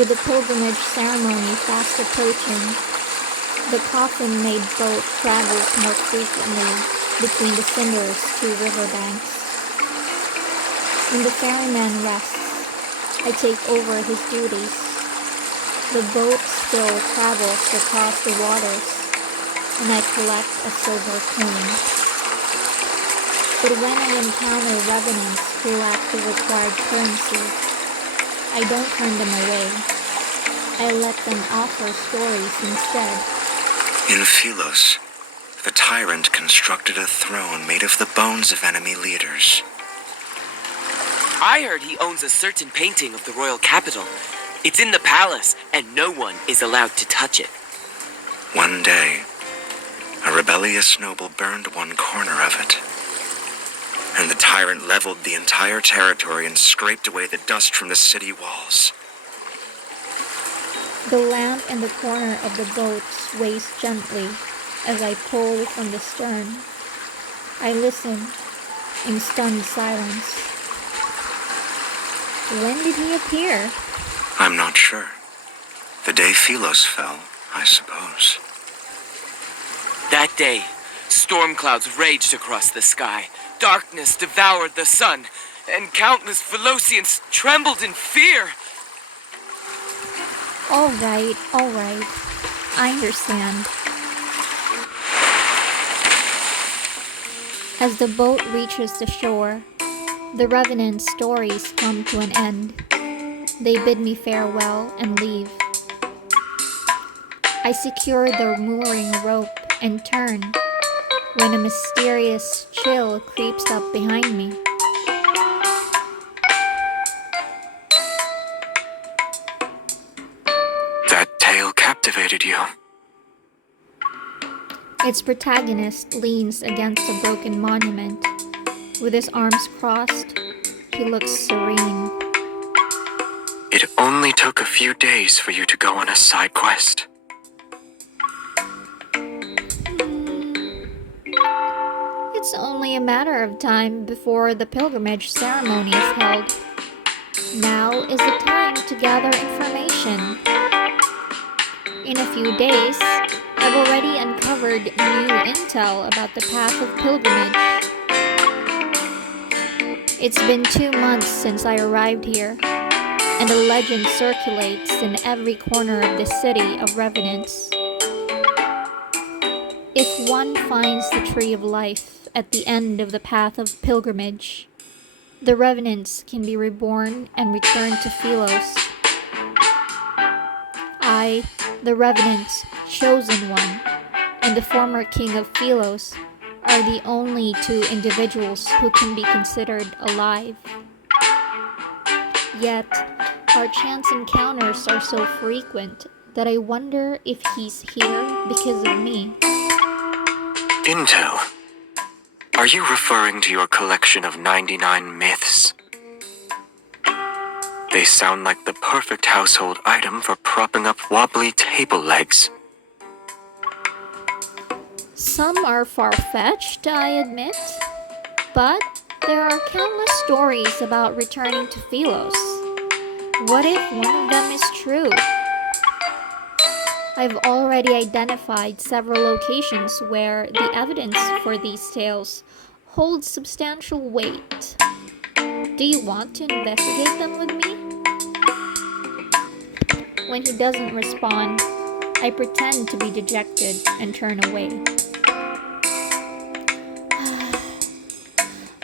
With the pilgrimage ceremony fast approaching, the coffin-made boat travels more frequently between the cinders to riverbanks. When the ferryman rests, I take over his duties. The boat still travels across the waters, and I collect a silver coin. But when I encounter revenants who lack the required currency, I don't turn them away. I let them offer stories instead. In Philos, the tyrant constructed a throne made of the bones of enemy leaders. I heard he owns a certain painting of the royal capital. It's in the palace, and no one is allowed to touch it. One day, a rebellious noble burned one corner of it, and the tyrant leveled the entire territory and scraped away the dust from the city walls. The lamp in the corner of the boat sways gently as I pull from the stern. I listen in stunned silence. When did he appear? I'm not sure. The day Philos fell, I suppose. That day, storm clouds raged across the sky. Darkness devoured the sun, and countless Philosians trembled in fear. All right. I understand. As the boat reaches the shore, the revenant's stories come to an end. They bid me farewell and leave. I secure the mooring rope and turn when a mysterious chill creeps up behind me. That tale captivated you. Its protagonist leans against a broken monument. With his arms crossed, he looks serene. It only took a few days for you to go on a side quest. It's only a matter of time before the pilgrimage ceremony is held. Now is the time to gather information. In a few days, I've already uncovered new intel about the path of pilgrimage. It's been 2 months since I arrived here, and a legend circulates in every corner of the city of revenants. If one finds the tree of life at the end of the path of pilgrimage, the revenants can be reborn and return to Philos. I, the revenant's chosen one, and the former king of Philos are the only 2 individuals who can be considered alive. Yet, our chance encounters are so frequent that I wonder if he's here because of me. Intel? Are you referring to your collection of 99 myths? They sound like the perfect household item for propping up wobbly table legs. Some are far-fetched, I admit, but there are countless stories about returning to Philos. What if one of them is true? I've already identified several locations where the evidence for these tales holds substantial weight. Do you want to investigate them with me? When he doesn't respond, I pretend to be dejected and turn away.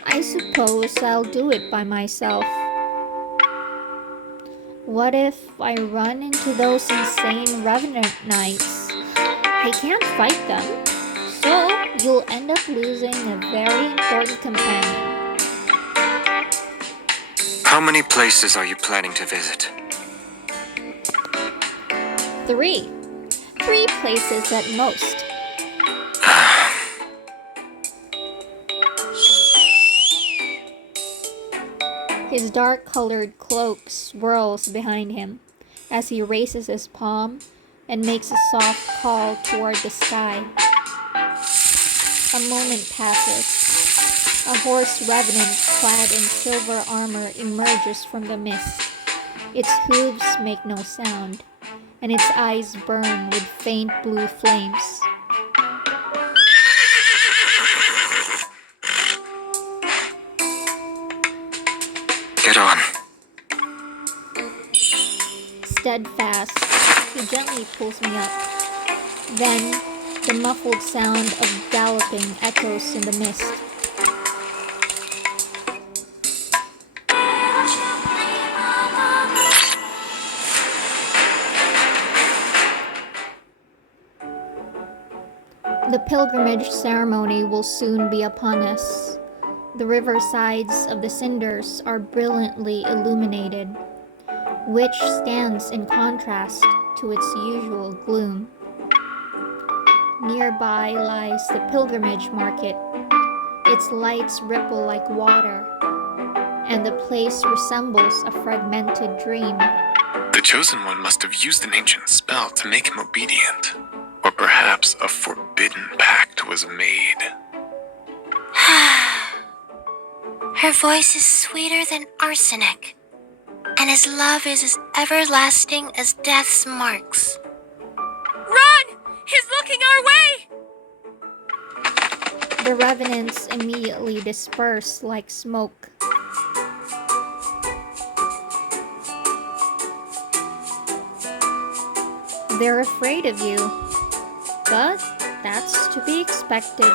I suppose I'll do it by myself. What if I run into those insane revenant knights? I can't fight them, so you'll end up losing a very important companion. How many places are you planning to visit? 3 places at most. His dark-colored cloak swirls behind him as he raises his palm and makes a soft call toward the sky. A moment passes. A horse revenant clad in silver armor emerges from the mist. Its hooves make no sound, and its eyes burn with faint blue flames. Get on. Steadfast, he gently pulls me up. Then, the muffled sound of galloping echoes in the mist. The pilgrimage ceremony will soon be upon us. The riversides of the cinders are brilliantly illuminated, which stands in contrast to its usual gloom. Nearby lies the pilgrimage market. Its lights ripple like water, and the place resembles a fragmented dream. The Chosen One must have used an ancient spell to make him obedient. Or perhaps a forbidden pact was made. Her voice is sweeter than arsenic, and his love is as everlasting as death's marks. Run! He's looking our way! The revenants immediately disperse like smoke. They're afraid of you, but that's to be expected.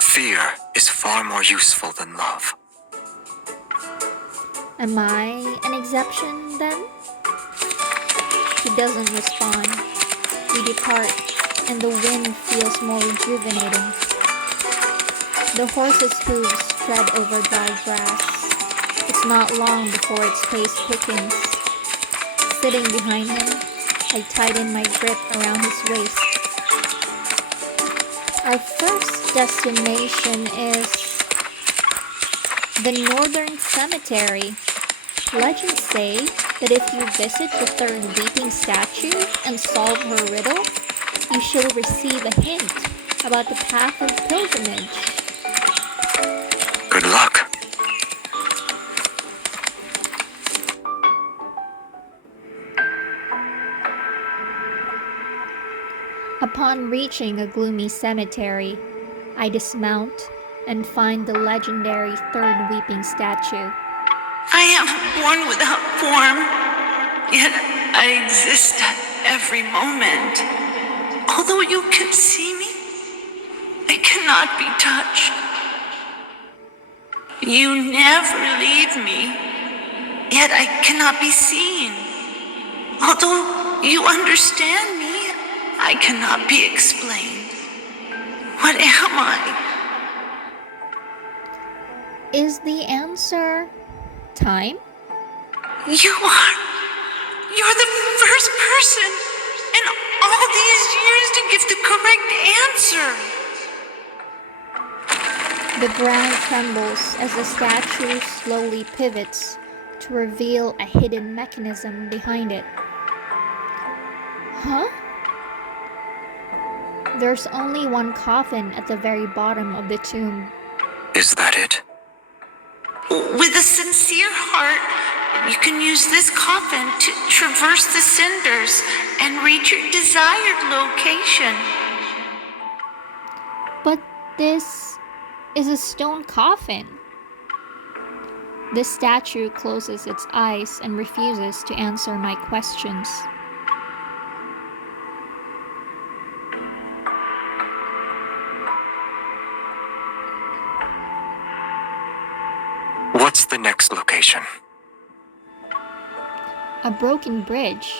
Fear is far more useful than love. Am I an exception then? He doesn't respond. We depart, and the wind feels more rejuvenating. The horse's hooves tread over dry grass. It's not long before its pace quickens. Sitting behind him, I tighten my grip around his waist. Our first destination is the Northern Cemetery. Legends say that if you visit the third weeping statue and solve her riddle, you shall receive a hint about the path of pilgrimage. Good luck. Upon reaching a gloomy cemetery, I dismount and find the legendary third weeping statue. I am born without form, yet I exist at every moment. Although you can see me, I cannot be touched. You never leave me, yet I cannot be seen. Although you understand me, I cannot be explained. What am I? Is the answer time? You're the first person in all these years to give the correct answer. The ground trembles as the statue slowly pivots to reveal a hidden mechanism behind it. Huh? There's only one coffin at the very bottom of the tomb. Is that it? With a sincere heart, you can use this coffin to traverse the cinders and reach your desired location. But this is a stone coffin. The statue closes its eyes and refuses to answer my questions. What's the next location? A broken bridge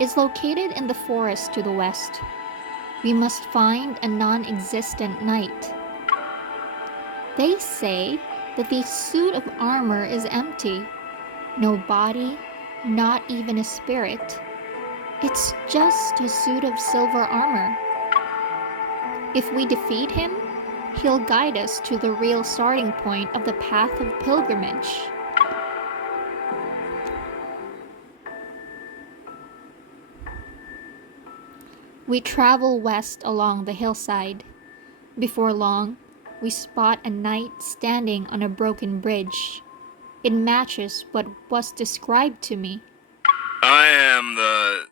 is located in the forest to the west. We must find a non-existent knight. They say that the suit of armor is empty. No body, not even a spirit. It's just a suit of silver armor. If we defeat him, he'll guide us to the real starting point of the path of pilgrimage. We travel west along the hillside. Before long, we spot a knight standing on a broken bridge. It matches what was described to me. I am the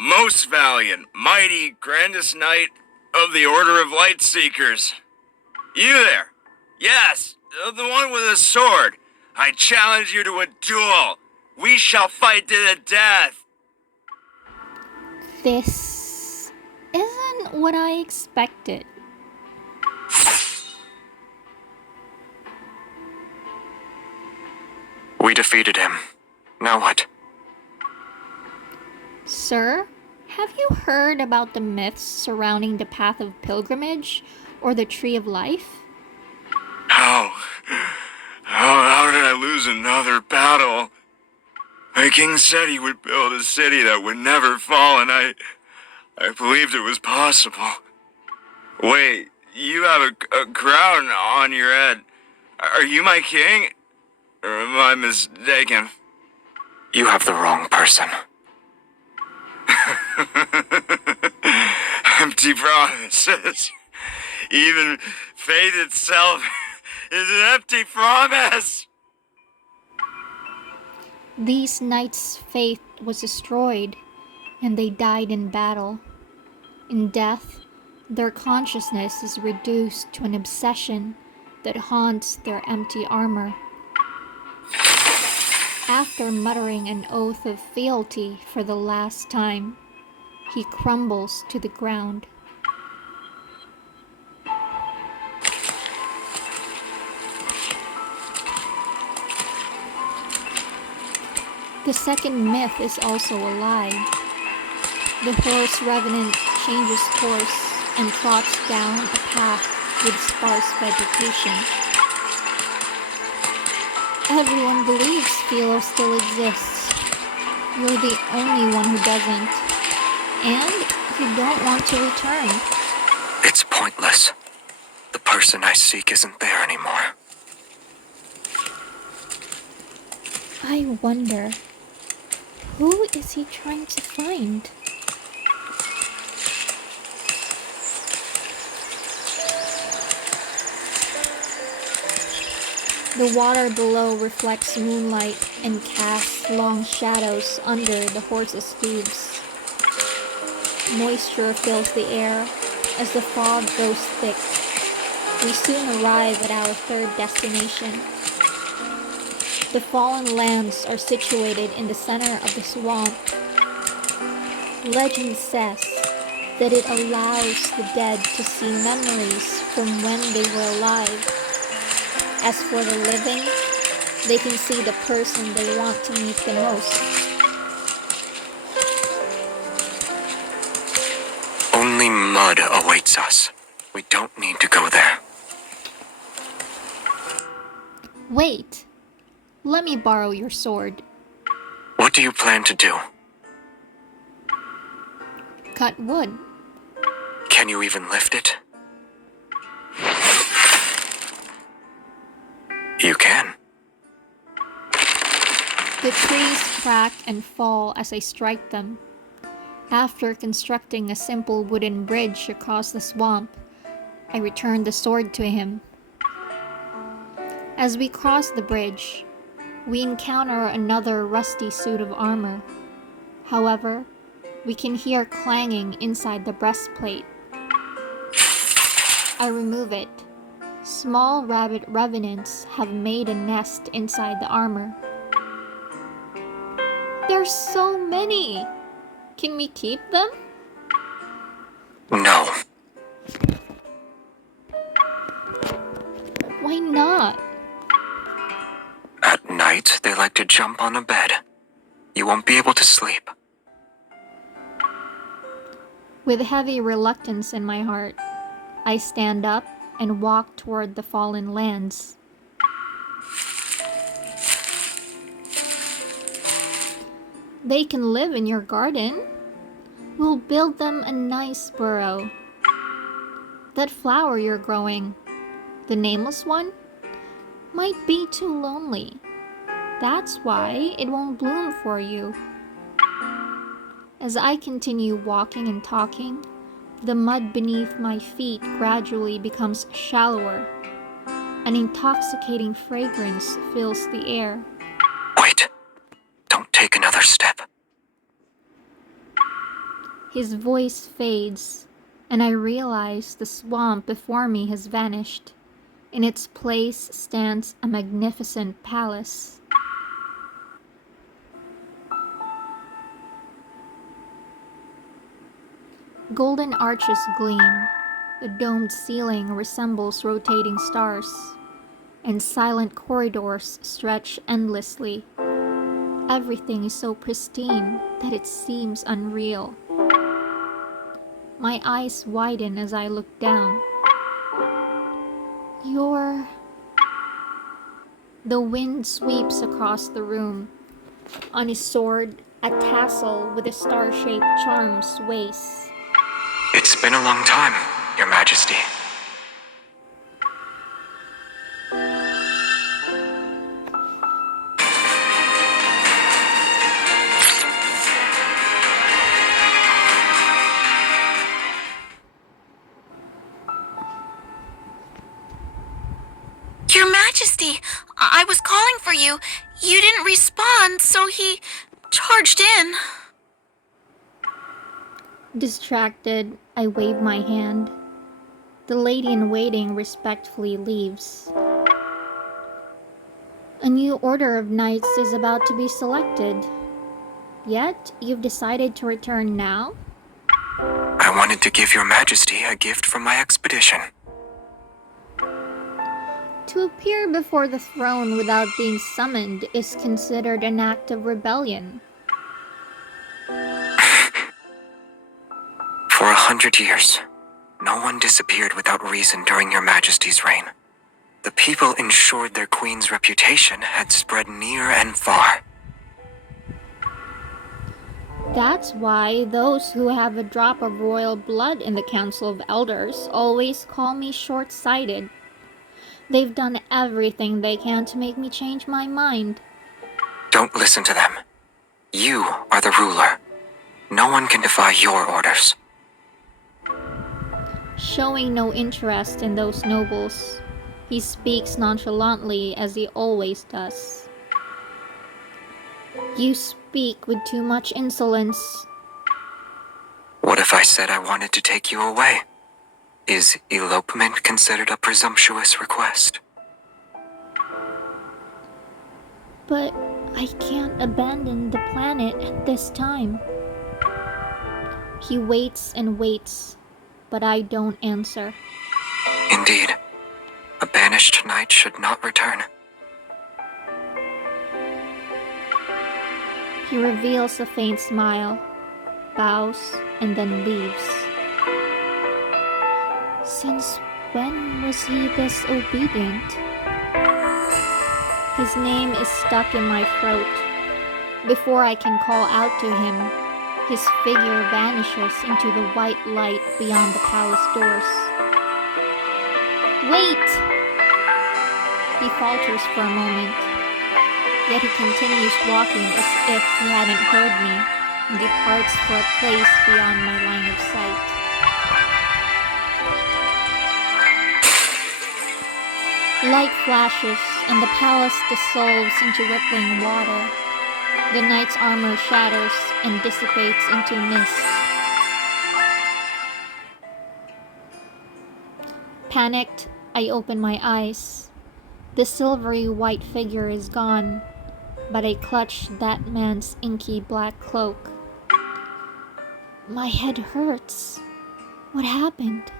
most valiant, mighty, grandest knight of the Order of Light Seekers. You there? Yes, the one with a sword. I challenge you to a duel. We shall fight to the death. This isn't what I expected. We defeated him. Now what? Sir, have you heard about the myths surrounding the Path of Pilgrimage or the Tree of Life? How did I lose another battle? My king said he would build a city that would never fall, and I believed it was possible. Wait, you have a crown on your head. Are you my king? Or am I mistaken? You have the wrong person. Empty promises. Even faith itself is an empty promise. These knights' faith was destroyed, and they died in battle. In death, their consciousness is reduced to an obsession that haunts their empty armor. After muttering an oath of fealty for the last time, he crumbles to the ground. The second myth is also a lie. The horse revenant changes course and trots down a path with sparse vegetation. Everyone believes Philo still exists. You're the only one who doesn't. And you don't want to return. It's pointless. The person I seek isn't there anymore. I wonder, who is he trying to find? The water below reflects moonlight and casts long shadows under the horse's hooves. Moisture fills the air as the fog grows thick. We soon arrive at our third destination. The fallen lands are situated in the center of the swamp. Legend says that it allows the dead to see memories from when they were alive. As for the living, they can see the person they want to meet the most. Only mud awaits us. We don't need to go there. Wait, let me borrow your sword. What do you plan to do? Cut wood. Can you even lift it? You can. The trees crack and fall as I strike them. After constructing a simple wooden bridge across the swamp, I return the sword to him. As we cross the bridge, we encounter another rusty suit of armor. However, we can hear clanging inside the breastplate. I remove it. Small rabbit revenants have made a nest inside the armor. There's so many! Can we keep them? No. Why not? At night, they like to jump on a bed. You won't be able to sleep. With heavy reluctance in my heart, I stand up and walk toward the fallen lands. They can live in your garden. We'll build them a nice burrow. That flower you're growing, the nameless one, might be too lonely. That's why it won't bloom for you. As I continue walking and talking, the mud beneath my feet gradually becomes shallower. An intoxicating fragrance fills the air. Wait. Don't take another step. His voice fades, and I realize the swamp before me has vanished. In its place stands a magnificent palace. Golden arches gleam. The domed ceiling resembles rotating stars, and silent corridors stretch endlessly. Everything is so pristine that it seems unreal. My eyes widen as I look down. You're... The wind sweeps across the room. On his sword, a tassel with a star-shaped charm sways. It's been a long time, Your Majesty. Your Majesty, I was calling for you. You didn't respond, so he charged in. Distracted, I wave my hand. The lady in waiting respectfully leaves. A new order of knights is about to be selected. Yet, you've decided to return now? I wanted to give Your Majesty a gift from my expedition. To appear before the throne without being summoned is considered an act of rebellion. For 100 years, no one disappeared without reason during Your Majesty's reign. The people ensured their queen's reputation had spread near and far. That's why those who have a drop of royal blood in the Council of Elders always call me short-sighted. They've done everything they can to make me change my mind. Don't listen to them. You are the ruler. No one can defy your orders. Showing no interest in those nobles, he speaks nonchalantly as he always does. You speak with too much insolence. What if I said I wanted to take you away? Is elopement considered a presumptuous request? But I can't abandon the planet at this time. He waits and waits, but I don't answer. Indeed. A banished knight should not return. He reveals a faint smile, bows, and then leaves. Since when was he this obedient? His name is stuck in my throat. Before I can call out to him, his figure vanishes into the white light beyond the palace doors. Wait! He falters for a moment, yet he continues walking as if he hadn't heard me and departs for a place beyond my line of sight. Light flashes, and the palace dissolves into rippling water. The knight's armor shatters and dissipates into mist. Panicked, I open my eyes. The silvery white figure is gone, but I clutch that man's inky black cloak. My head hurts. What happened?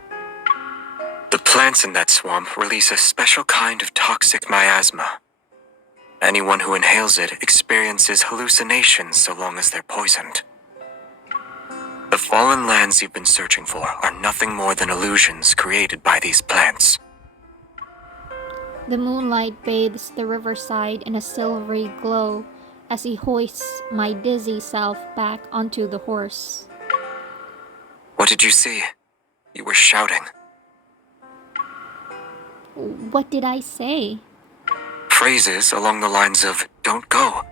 The plants in that swamp release a special kind of toxic miasma. Anyone who inhales it experiences hallucinations so long as they're poisoned. The fallen lands you've been searching for are nothing more than illusions created by these plants. The moonlight bathes the riverside in a silvery glow as he hoists my dizzy self back onto the horse. What did you see? You were shouting. What did I say? Phrases along the lines of, "Don't go.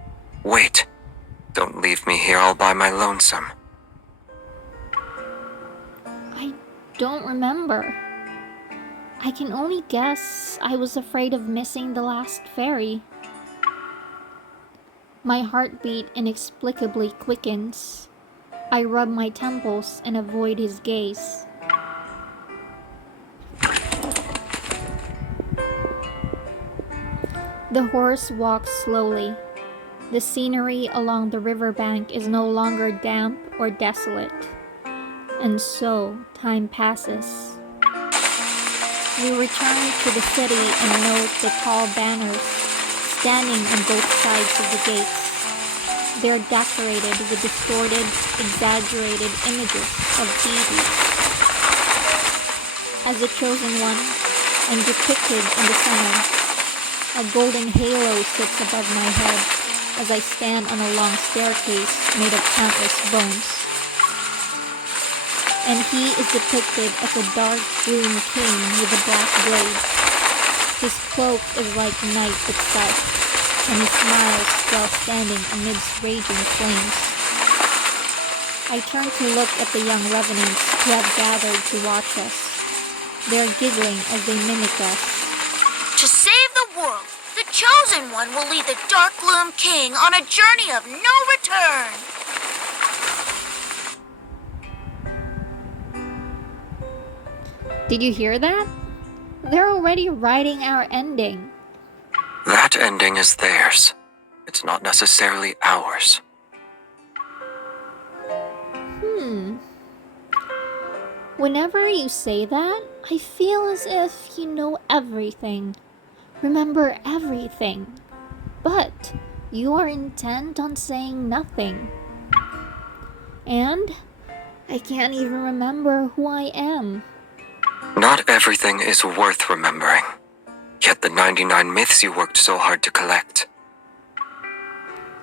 Wait. Don't leave me here all by my lonesome." I don't remember. I can only guess I was afraid of missing the last fairy. My heartbeat inexplicably quickens. I rub my temples and avoid his gaze. The horse walks slowly. The scenery along the riverbank is no longer damp or desolate. And so, time passes. We return to the city and note the tall banners standing on both sides of the gates. They're decorated with distorted, exaggerated images of deities. As the chosen one, I'm depicted in the center. A golden halo sits above my head as I stand on a long staircase made of countless bones. And he is depicted as a dark green king with a black blade. His cloak is like night itself, and he smiles while standing amidst raging flames. I turn to look at the young revenants who have gathered to watch us. They're giggling as they mimic us. To save the world, the Chosen One will lead the Dark Gloom King on a journey of no return. Did you hear that? They're already writing our ending. That ending is theirs. It's not necessarily ours. Whenever you say that, I feel as if you know everything, remember everything, but you are intent on saying nothing. And I can't even remember who I am. Not everything is worth remembering. Yet the 99 myths you worked so hard to collect.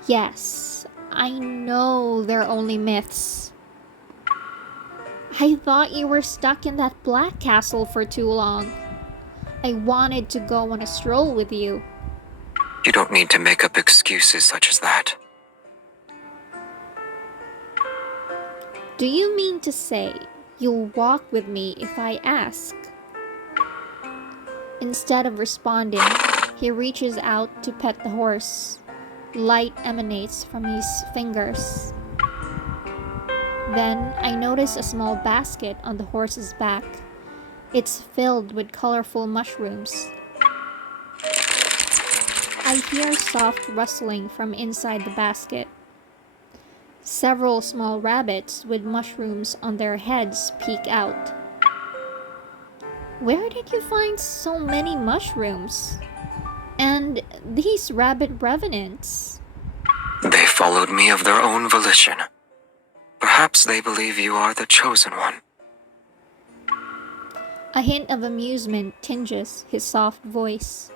Yes, I know they're only myths. I thought you were stuck in that black castle for too long. I wanted to go on a stroll with you. You don't need to make up excuses such as that. Do you mean to say you'll walk with me if I ask? Instead of responding, he reaches out to pet the horse. Light emanates from his fingers. Then I notice a small basket on the horse's back. It's filled with colorful mushrooms. I hear soft rustling from inside the basket. Several small rabbits with mushrooms on their heads peek out. Where did you find so many mushrooms? And these rabbit revenants? They followed me of their own volition. Perhaps they believe you are the chosen one. A hint of amusement tinges his soft voice.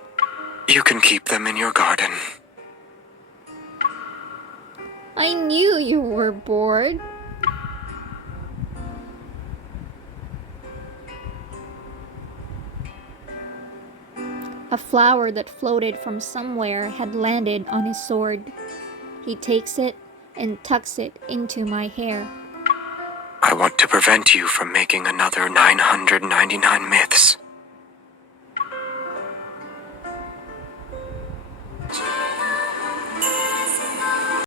You can keep them in your garden. I knew you were bored. A flower that floated from somewhere had landed on his sword. He takes it and tucks it into my hair. I want to prevent you from making another 999 myths.